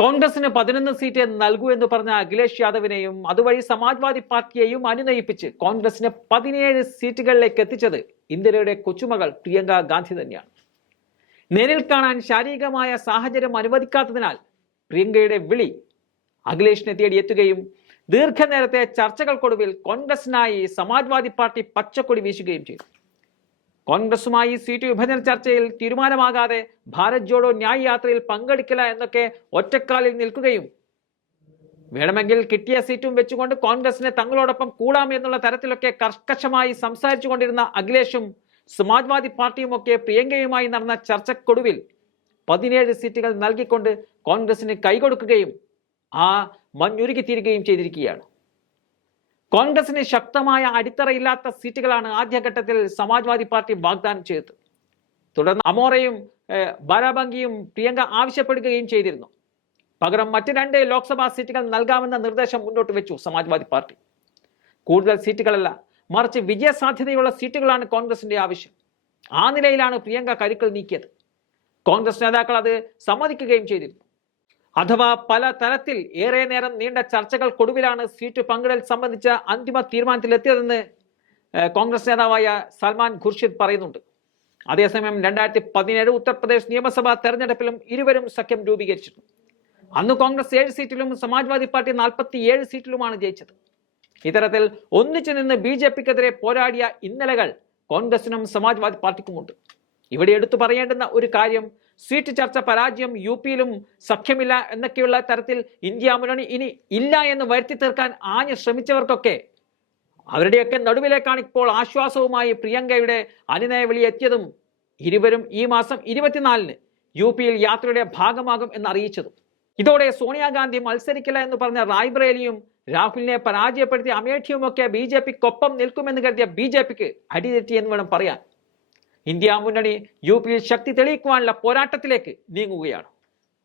കോൺഗ്രസിന് 11 സീറ്റ് നൽകൂ എന്ന് പറഞ്ഞ അഖിലേഷ് യാദവിനെയും അതുവഴി സമാജ്വാദി പാർട്ടിയെയും അനുനയിപ്പിച്ച് കോൺഗ്രസിന് 17 സീറ്റുകളിലേക്ക് എത്തിച്ചത് ഇന്ദിരയുടെ കൊച്ചുമകൾ പ്രിയങ്ക ഗാന്ധി തന്നെയാണ്. നേരിൽ കാണാൻ ശാരീരികമായ സാഹചര്യം അനുവദിക്കാത്തതിനാൽ പ്രിയങ്കയുടെ വിളി അഖിലേഷിനെ തേടിയെത്തുകയും ദീർഘനേരത്തെ ചർച്ചകൾക്കൊടുവിൽ കോൺഗ്രസിനായി സമാജ്വാദി പാർട്ടി പച്ചക്കൊടി വീശുകയും ചെയ്തു. കോൺഗ്രസുമായി സീറ്റ് വിഭജന ചർച്ചയിൽ തീരുമാനമാകാതെ ഭാരത് ജോഡോ ന്യായ് യാത്രയിൽ പങ്കെടുക്കില്ല എന്നൊക്കെ ഒറ്റക്കാലിൽ നിൽക്കുകയും വേണമെങ്കിൽ കിട്ടിയ സീറ്റും വെച്ചുകൊണ്ട് കോൺഗ്രസിനെ തങ്ങളോടൊപ്പം കൂടാം എന്നുള്ള തരത്തിലൊക്കെ കർക്കശമായി സംസാരിച്ചു കൊണ്ടിരുന്ന അഖിലേഷും സമാജ്വാദി പാർട്ടിയുമൊക്കെ പ്രിയങ്കയുമായി നടന്ന ചർച്ചക്കൊടുവിൽ 17 സീറ്റുകൾ നൽകിക്കൊണ്ട് കോൺഗ്രസിന് കൈകൊടുക്കുകയും ആ മഞ്ഞുരുകി തീരുകയും ചെയ്തിരിക്കുകയാണ്. കോൺഗ്രസിന് ശക്തമായ അടിത്തറയില്ലാത്ത സീറ്റുകളാണ് ആദ്യഘട്ടത്തിൽ സമാജ്വാദി പാർട്ടി വാഗ്ദാനം ചെയ്തത്. തുടർന്ന് അമോറയും ബാരാബങ്കിയും പ്രിയങ്ക ആവശ്യപ്പെടുകയും ചെയ്തിരുന്നു. പകരം മറ്റ് 2 ലോക്സഭാ സീറ്റുകൾ നൽകാമെന്ന നിർദ്ദേശം മുന്നോട്ട് വെച്ചു സമാജ്വാദി പാർട്ടി. കൂടുതൽ സീറ്റുകളല്ല, മറിച്ച് വിജയസാധ്യതയുള്ള സീറ്റുകളാണ് കോൺഗ്രസിന്റെ ആവശ്യം. ആ നിലയിലാണ് പ്രിയങ്ക കരുക്കൾ നീക്കിയത്. കോൺഗ്രസ് നേതാക്കൾ അത് സമ്മതിക്കുകയും ചെയ്തിരുന്നു. അഥവാ പല തരത്തിൽ ഏറെ നേരം നീണ്ട ചർച്ചകൾക്കൊടുവിലാണ് സീറ്റ് പങ്കിടൽ സംബന്ധിച്ച അന്തിമ തീരുമാനത്തിലെത്തിയതെന്ന് കോൺഗ്രസ് നേതാവായ സൽമാൻ ഖുർഷിദ് പറയുന്നുണ്ട്. അതേസമയം 2017 ഉത്തർപ്രദേശ് നിയമസഭാ തെരഞ്ഞെടുപ്പിലും ഇരുവരും സഖ്യം രൂപീകരിച്ചിരുന്നു. അന്ന് കോൺഗ്രസ് 7 സീറ്റിലും സമാജ്വാദി പാർട്ടി 47 സീറ്റിലുമാണ് ജയിച്ചത്. ഇത്തരത്തിൽ ഒന്നിച്ചു നിന്ന് BJPക്കെതിരെ പോരാടിയ ഇന്നലകൾ കോൺഗ്രസിനും സമാജ്വാദി പാർട്ടിക്കുമുണ്ട്. ഇവിടെ എടുത്തു പറയേണ്ടുന്ന ഒരു കാര്യം, സീറ്റ് ചർച്ച പരാജയം UPയിലും സഖ്യമില്ല എന്നൊക്കെയുള്ള തരത്തിൽ ഇന്ത്യ മുന്നണി ഇനി ഇല്ല എന്ന് വരുത്തി തീർക്കാൻ ആഞ്ഞ് ശ്രമിച്ചവർക്കൊക്കെ അവരുടെയൊക്കെ നടുവിലേക്കാണ് ഇപ്പോൾ ആശ്വാസവുമായി പ്രിയങ്കയുടെ അനുനയ വിളി എത്തിയതും ഇരുവരും ഈ മാസം 24-ന് UPയിൽ യാത്രയുടെ ഭാഗമാകും എന്ന് അറിയിച്ചതും. ഇതോടെ സോണിയാഗാന്ധി മത്സരിക്കില്ല എന്ന് പറഞ്ഞ റായ്ബറേലിയും രാഹുലിനെ പരാജയപ്പെടുത്തിയ അമേഠിയുമൊക്കെ BJPക്കൊപ്പം നിൽക്കുമെന്ന് കരുതിയ BJPക്ക് അടിതെറ്റി എന്ന് വേണം പറയാൻ. ഇന്ത്യ മുന്നണി UPയിൽ ശക്തി തെളിയിക്കുവാനുള്ള പോരാട്ടത്തിലേക്ക് നീങ്ങുകയാണ്.